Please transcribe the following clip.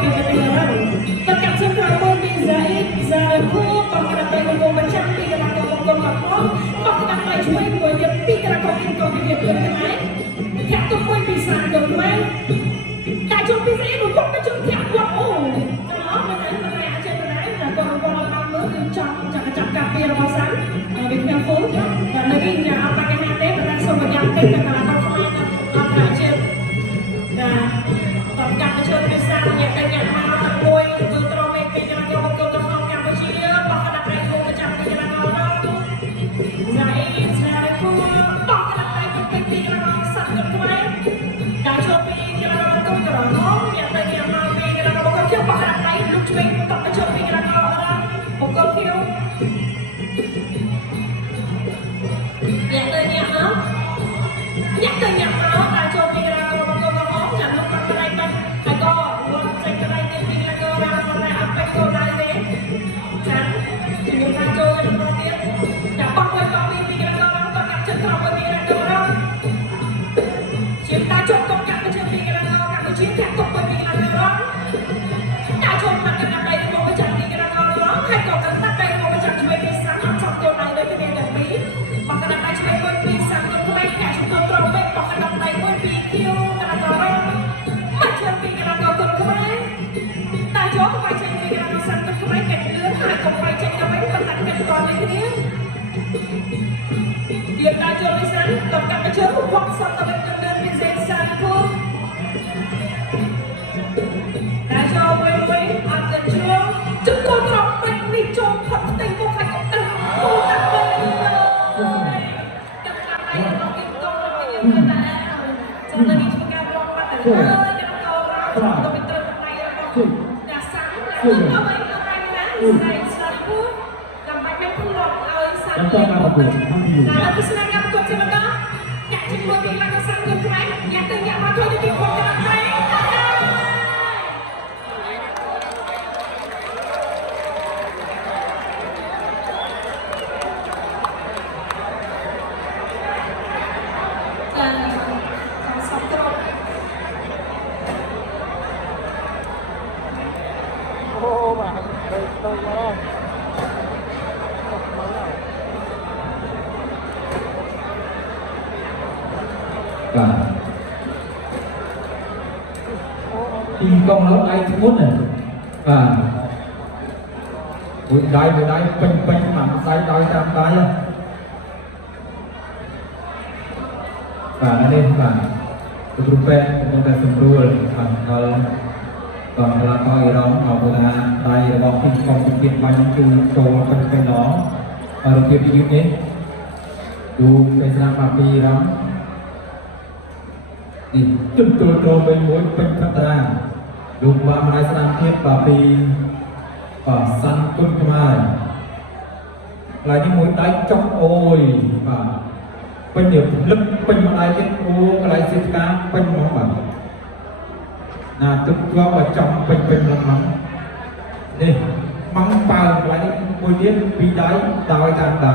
ពីប្រទេសអារ៉ាប់តកាត់សិនក្រោយមួយពីហ្សារភូបកណ្ដាប់ដៃមកបញ្ចាំពីកណ្ដាប់កងកងកងបកណ្ដាប់ដៃជួយមួយទៀតពីកណ្ដាប់កងកងពីទៀតខ្មែរធាក់ទុកមួយពីសាទៅខ្មែរតែជុំពីស្អីមកគាត់ទៅជុំធាក់គាត់អូចំអកនៅតែអាចទៅដែរតែគាត់បានមើលគឺចង់ចាប់ការពីរបស់សាំវាខ្ញុំហ្វូនៅនេះយ៉ាងអត់បញ្ហាទេតែសូមបញ្ញត្តិទៅកណ្ដាប់ខ្មែរអត់អាចជាណាតបកាប់ជើងពីសាំញាក់តែញាក់មកទាំងមួយគឺត្រង់មេពីកណ្ដាប់កងកងក្នុងកម្ពុជាបកណ្ដាប់ដៃមកបញ្ចាំពីកណ្ដាប់កងសារភូបកណ្ដាប់ដៃពីកណ្ដាប់សាំខ្មែរការចូលពីកណ្ដាប់កងក្រហមញាក់តែញាក់មកពីកណ្ដាប់កងខ្ញុំបកណ្ដាប់ដៃលុបឆ្វេងតបទៅចូលពីកណ្ដាប់កងអរ៉ាបកគៀវញាក់ទៅញាក់មកការចូលពីកណ្ដាប់កងក្រហមចាំលុបបាត់ដៃបាត់ហើយក៏លុបចេញដៃទៀតពីកណ្ដាប់កងរ៉ាមកតែអត់ពេកចូលដៃទេចាជំនុំការចូលទៅដល់ទៀតចាំបោះមួយក៏ពីកណ្ដាប់កងរ៉ាក៏កាត់ចិត្តក្រោមពីកណ្ដាប់កងរ៉ាជាតាចូលកងកាត់ទៅជើងពីកណ្ដាប់កងកម្ពុជាធាក់ទុកពីកណ្ដាប់កងរ៉ាតាចូលមកកណ្ដាប់ដៃមកបញ្ចាំពីកណ្ដាប់កងរ៉ាហើយក៏កណ្ដាប់ដៃមកបញ្ចាំជួយពីសាំអត់ចង់ចូលដៃដូចគ្នាទាំងពីរបោះកណ្ដាប់ដៃជួយមួយពីសាំទៅខ្មែរកាក់ជំនុំត្រង់ពេកបោះកណ្ដាប់ដៃមួយពីគៀវកណ្ដាប់កងរ៉ាមកជើងពីកណ្ដាប់កងខ្មែរតាចូលមកចេញពីកណ្ដាប់សាំទៅខ្មែរកាក់លឿនហើយក៏បាយចេញទៅវិញប៉ុន្តែកាត់តនេះគ្នាទៀតតាចូលពីសាំតបកាត់ជើងវត្តសតទៅវិញទៅពីសេនសាភូតាចូលវិញអត់ទៅជួជុំចូលត្រង់ពេញនេះចូលផុតផ្ទៃមុខហើយក៏ទៅអូតាទៅកាត់ដៃមកពីកងទៅវិញទៅតែចូលទៅនេះជួយការរងបាត់ទៅហើយកណ្ដាប់កងរ៉ាទៅពីត្រឹមដៃរបស់តាសាំទៅវិញទៅណាស្រីភូដើម្បីមិនភ្លាត់ឲ្យសាំតែមកពីតែពីស្នាកម្មគាត់ជាម្ដងកាក់ជាមួយពីឡើងសាំទៅខ្មែរញាក់ទៅញាក់មកធ្វើទីគាត់ទៅដែរទីកងឡោដៃធ្ងន់ណាមួយដៃពេញតាមដៃដោយតាមដៃនេះគ្រូពេទ្យកំពុងតែសម្រួលដល់កងកលាករអ៊ីរ៉ង់មកថាដៃរបស់ទីកងជំនាញបាញ់ជួយចូលពេញដងរបៀបយឺតនេះดูไปสนามมาปีร้องนี่จุดตัวโตไปม้วนเป็นพัตราดูมาในสนามเทียบป่าปีสันกุนขมายลายที่ม้วนได้จอกโอยเป็นเดี๋ยวลึกเป็นมาลายที่โอ้ลายสิบก้าเป็นมองแบบน่าจุดว่าว่าจอกเป็นลำมังนี่มังเปล่าลายที่ม้วนเนี้ยปีได้ดาวจานได้